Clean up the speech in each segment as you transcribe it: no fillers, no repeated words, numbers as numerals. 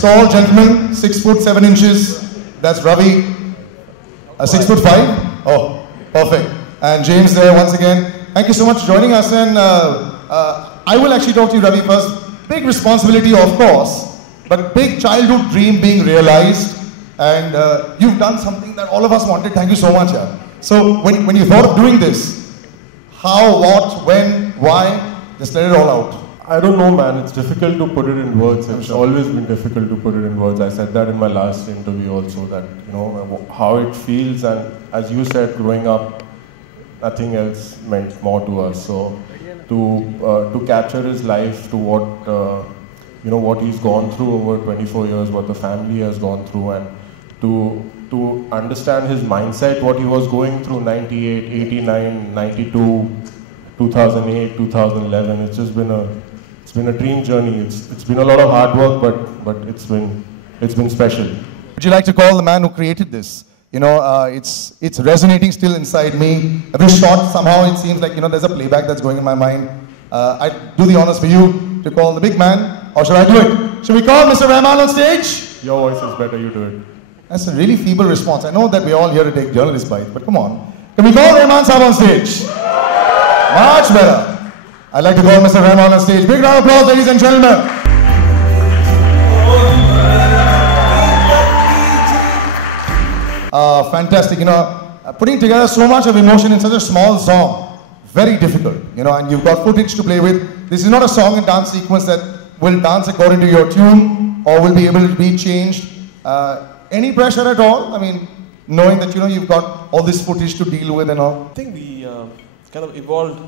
Tall gentleman, 6 foot 7 inches. That's Ravi. 6 foot 5. Oh, perfect. And James there once again. Thank you so much for joining us. And I will actually talk to you, Ravi, first. Big responsibility, of course, but big childhood dream being realized. And you've done something that all of us wanted. Thank you so much. Yeah. So when you thought of doing this, how, what, when, why? Just let it all out. I don't know, man. It's difficult to put it in words. It's always been difficult to put it in words. I said that in my last interview also, that, you know, how it feels. And as you said, growing up, nothing else meant more to us. So to capture his life, to what, you know, what he's gone through over 24 years, what the family has gone through, and to understand his mindset, what he was going through 98, 89, 92, 2008, 2011. It's just been a dream journey. It's been a lot of hard work, but it's been special. Would you like to call the man who created this? You know, it's resonating still inside me. Every shot, somehow it seems like, you know, there's a playback that's going in my mind. I do the honors for you to call the big man, or should I do it? Should we call Mr. Rahman on stage? Your voice is better, you do it. That's a really feeble response. I know that we're all here to take journalist bites, but come on. Can we call Rahman Saab on stage? Much better. I'd like to call Mr. Rahman on stage. Big round of applause, ladies and gentlemen. Fantastic. You know, putting together so much of emotion in such a small song, very difficult. You know, and you've got footage to play with. This is not a song and dance sequence that will dance according to your tune or will be able to be changed. Any pressure at all? I mean, knowing that, you know, you've got all this footage to deal with and all. I think we kind of evolved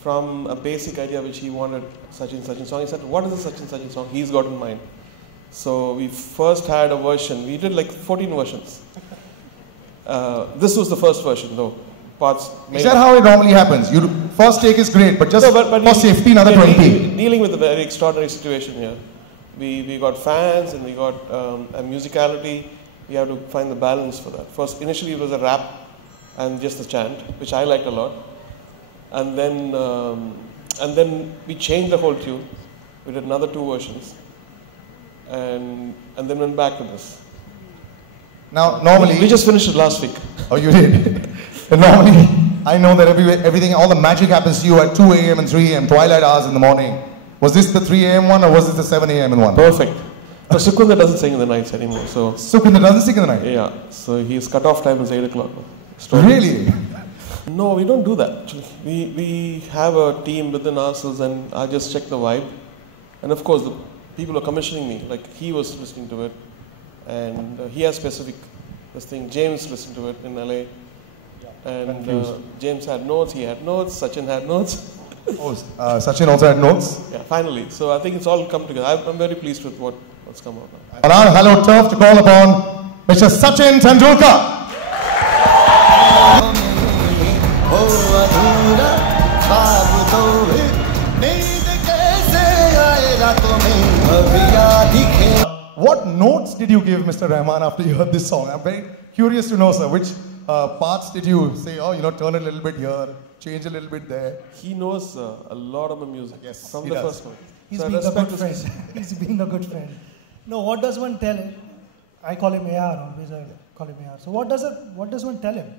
from a basic idea which he wanted, Sachin song. He said, what is the Sachin song he's got in mind? So we first had a version. We did like 14 versions. This was the first version though. Parts. Is that how it normally happens? You first take is great, but just but for safety, another 20. Dealing with a very extraordinary situation here. We got fans and we got a musicality. We have to find the balance for that. First, initially it was a rap and just the chant, which I liked a lot. And then we changed the whole tune. We did another 2 versions. And then went back to this. Now, normally... We just finished it last week. Oh, you did? Normally, I know that everything, all the magic happens to you at 2 a.m. and 3 a.m., twilight hours in the morning. Was this the 3 a.m. one or was this the 7 a.m. one? Perfect. So Sukwinder doesn't sing in the nights anymore. So Sukwinder doesn't sing in the night? Yeah. So his cut-off time is 8 o'clock. Really? No, we don't do that. Actually. We have a team within ourselves and I just check the vibe. And of course, the people are commissioning me. Like he was listening to it. And he has specific this thing. James listened to it in LA. And James had notes, he had notes, Sachin had notes. Oh, Sachin also had notes? Yeah, finally. So I think it's all come together. I'm very pleased with what's come out now. On our Hello Turf to call upon Mr. Sachin Tendulkar. What notes did you give Mr. Rahman after you heard this song? I'm very curious to know, sir. Which parts did you say, oh, you know, turn a little bit here, change a little bit there? He knows a lot of the music. Yes, from the first one. He's being a good friend. He's being a good friend. No, what does one tell him? I call him AR, always I call him AR. So what does one tell him?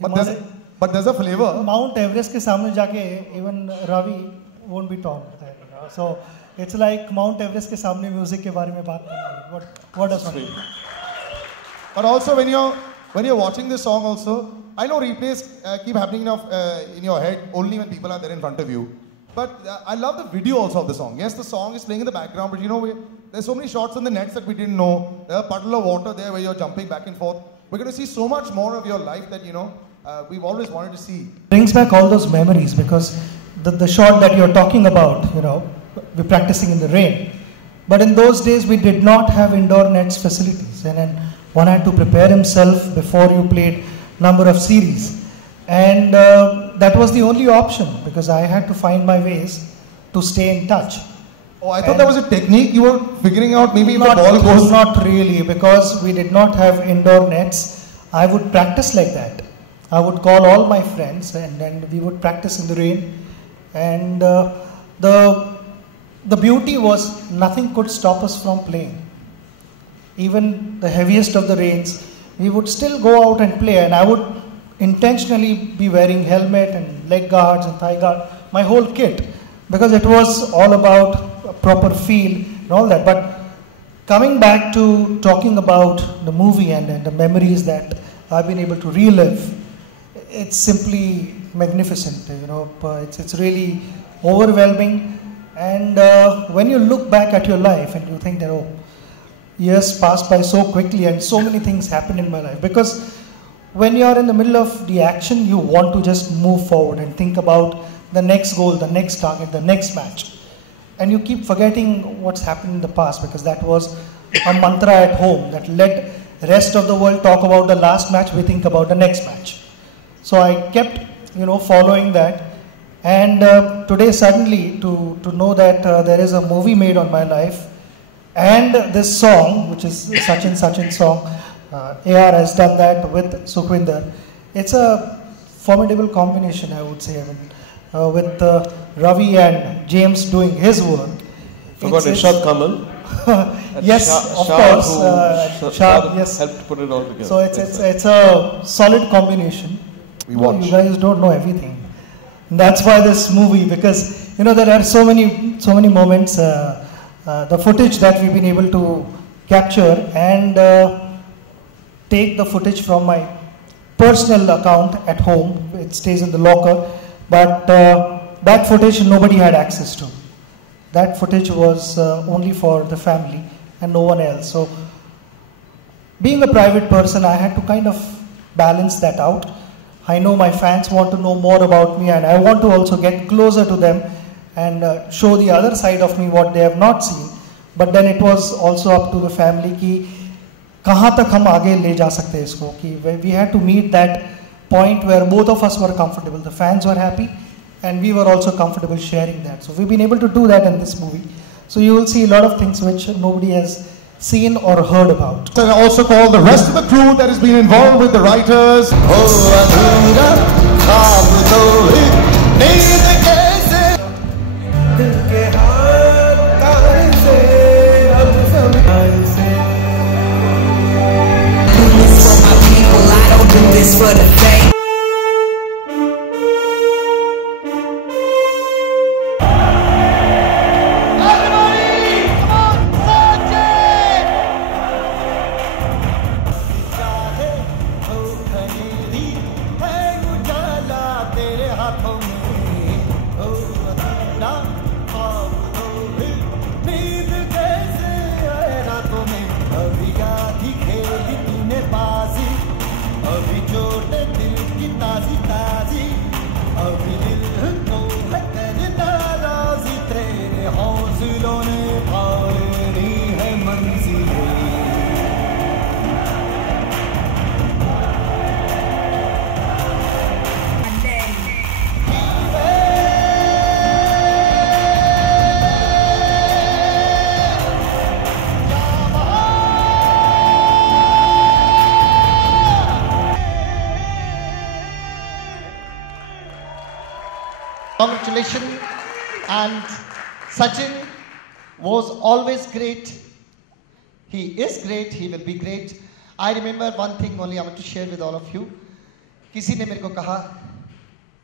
You know, but there's a flavor. Mount Everest ke samne jaake, even Ravi won't be tall. You know? So it's like Mount Everest ke samne music ke baare mein baat karna. What does one do? But also when you're watching this song also, I know replays keep happening in your head only when people are there in front of you. But I love the video also of the song. Yes, the song is playing in the background, but you know, there's so many shots on the nets that we didn't know. There's a puddle of water there where you're jumping back and forth. We're going to see so much more of your life that, you know, we've always wanted to see. Brings back all those memories because the shot that you're talking about, you know, we're practicing in the rain. But in those days, we did not have indoor nets facilities. And then one had to prepare himself before you played number of series. And that was the only option because I had to find my ways to stay in touch. Oh, I thought that was a technique you were figuring out maybe if the ball goes... Not really, because we did not have indoor nets. I would practice like that. I would call all my friends and then we would practice in the rain. And the the beauty was nothing could stop us from playing. Even the heaviest of the rains, we would still go out and play, and I would intentionally be wearing helmet and leg guards and thigh guard, my whole kit, because it was all about a proper feel and all that. But coming back to talking about the movie and the memories that I've been able to relive, it's simply magnificent. It's really overwhelming. And when you look back at your life and you think that, oh, years passed by so quickly and so many things happened in my life. Because when you're in the middle of the action, you want to just move forward and think about the next goal, the next target, the next match. And you keep forgetting what's happened in the past, because that was a mantra at home that let the rest of the world talk about the last match, we think about the next match. So I kept, following that. And today suddenly to know that there is a movie made on my life, and this song, which is Sachin song, AR has done that with Sukhwinder. It's a formidable combination, I would say. With Ravi and James doing his work. Forgot Irshad Kamal. Yes, of course. Shah, yes, helped put it all together. So it's a solid combination. We watch. You guys don't know everything. And that's why this movie, because there are so many moments. The footage that we've been able to capture and take the footage from my personal account at home. It stays in the locker. But that footage nobody had access to. That footage was only for the family and no one else. So being a private person, I had to kind of balance that out. I know my fans want to know more about me, and I want to also get closer to them and show the other side of me, what they have not seen. But then it was also up to the family कि कहाँ तक हम आगे ले जा सकते हैं इसको, कि we had to meet that point where both of us were comfortable. The fans were happy and we were also comfortable sharing that. So we've been able to do that in this movie. So you will see a lot of things which nobody has seen or heard about. And I also call the rest of the crew that has been involved with the writers. This for the fame. Congratulations, and Sachin was always great. He is great, he will be great. I remember one thing only I want to share with all of you. किसी ने मेरे को कहा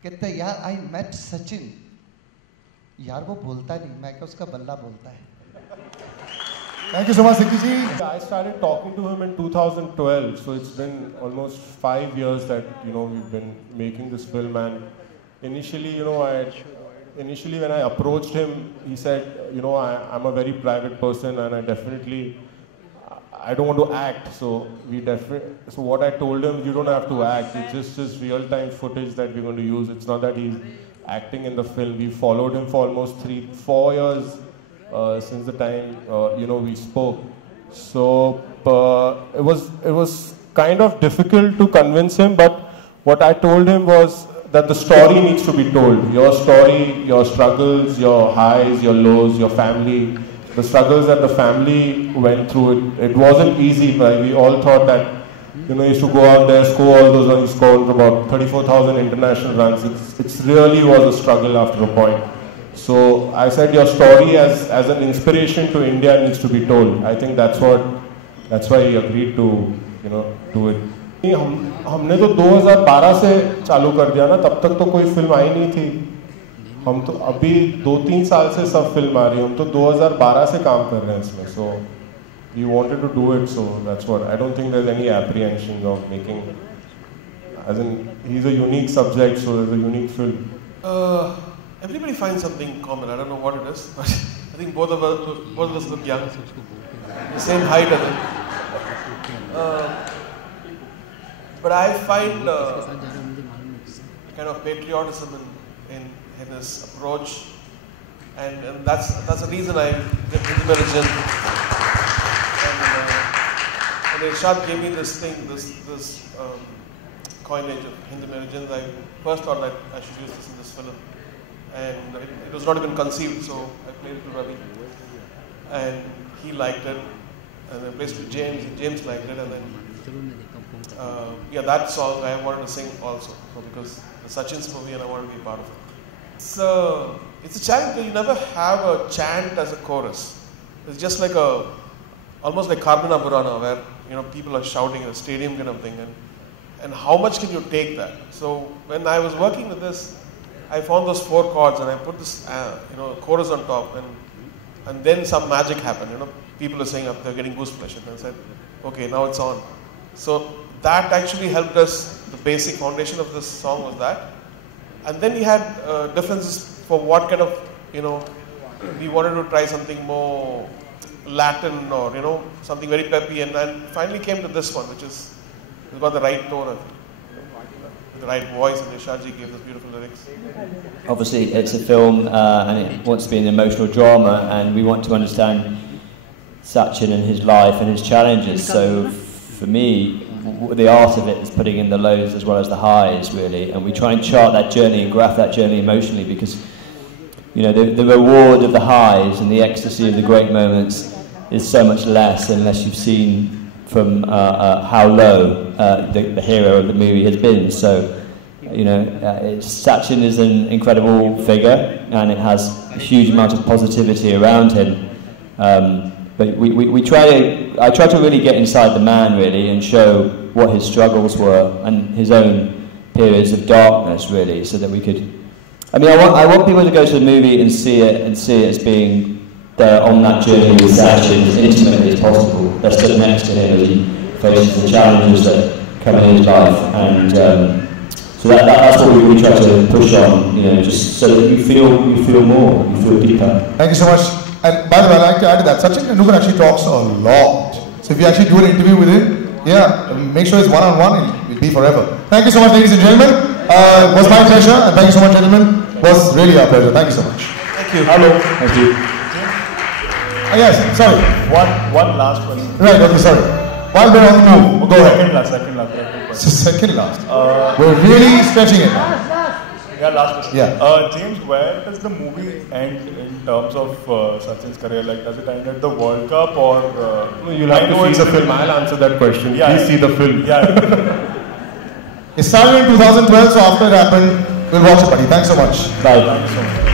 कहता यार I met Sachin. यार वो बोलता नहीं, मैं क्या उसका बल्ला बोलता है. Thank you so much, Sikhi ji. I started talking to him in 2012, so it's been almost 5 years that we've been making this film. And initially, initially when I approached him, he said, I'm a very private person, and I don't want to act. So so what I told him, you don't have to act. It's just real-time footage that we're going to use. It's not that he's acting in the film. We followed him for almost 3-4 years since the time we spoke. So it was kind of difficult to convince him. But what I told him was that the story needs to be told. Your story, your struggles, your highs, your lows, your family, the struggles that the family went through. It wasn't easy. Right? We all thought that, he used to go out there, score all those runs. He scored about 34,000 international runs. It really was a struggle after a point. So I said your story as an inspiration to India needs to be told. I think that's why he agreed to do it. हमने तो 2012 से चालू कर दिया ना, तब तक तो कोई फिल्म आई नहीं थी. हम तो अभी 2-3 साल से सब फिल्म आ रही है. हम तो 2012 से काम कर रहे हैं इसमें. So we wanted to do it, so that's what. I don't think there's any apprehension of making. As in, he's a unique subject, so there's a unique film. Everybody finds something common. I don't know what it is, but I think both of us look young, the same height, I think. But I find kind of patriotism in his approach, and that's the reason I did Hindi Mein Rajan. And Irshad gave me this coinage of Hindi Mein Rajan. I first thought that I should use this in this film, and it was not even conceived, so I played it to Ravi, and he liked it, and I played it to James, and James liked it, and then that song I wanted to sing also, because Sachin's movie and I wanted to be part of it. It's a challenge because you never have a chant as a chorus. It's just like almost like Karbina Burana, where people are shouting in a stadium kind of thing, and how much can you take that? So when I was working with this, I found those 4 chords and I put this chorus on top, and then some magic happened. People are saying they're getting goosebumps, and I said, okay, now it's on. So that actually helped us. The basic foundation of this song was that, and then we had differences for what kind of we wanted to try something more Latin or something very peppy, and then finally came to this one, which is it's got the right tone, I think, the right voice, and Irshadji gave us beautiful lyrics. Obviously, it's a film, and it wants to be an emotional drama, and we want to understand Sachin and his life and his challenges. So for me, the art of it is putting in the lows as well as the highs, really, and we try and chart that journey and graph that journey emotionally, because the reward of the highs and the ecstasy of the great moments is so much less unless you've seen from how low the hero of the movie has been. So Sachin is an incredible figure, and it has a huge amount of positivity around him. But I try to really get inside the man, really, and show what his struggles were and his own periods of darkness, really, so that we could. I mean, I want people to go to the movie and see it as being they're on that journey with Sachin as intimately as possible. They're stood next to him as he faces the challenges that come in his life, and so that's what we try to push on, just so that you feel more, you feel deeper. Thank you so much. And by the way, I'd like to add to that, Sachin Tendulkar actually talks a lot. So if you actually do an interview with him, make sure it's one-on-one, it'll be forever. Thank you so much, ladies and gentlemen. It was my pleasure, and thank you so much, gentlemen. It was really our pleasure. Thank you so much. Thank you. Hello. Thank you. Yes, sorry. One last question. Right, okay, sorry. While we're on the move, go ahead. Second last. Second last. We're really stretching it. Yeah, last question. Yeah. James, where does the movie end in terms of Sachin's career? Like, does it end at the World Cup or? You'll have to see the film. I'll answer that question. Yeah, please see the film. Yeah. It started in 2012, so after it happened, we'll watch it, buddy. Thanks so much. Bye. Thank you so much.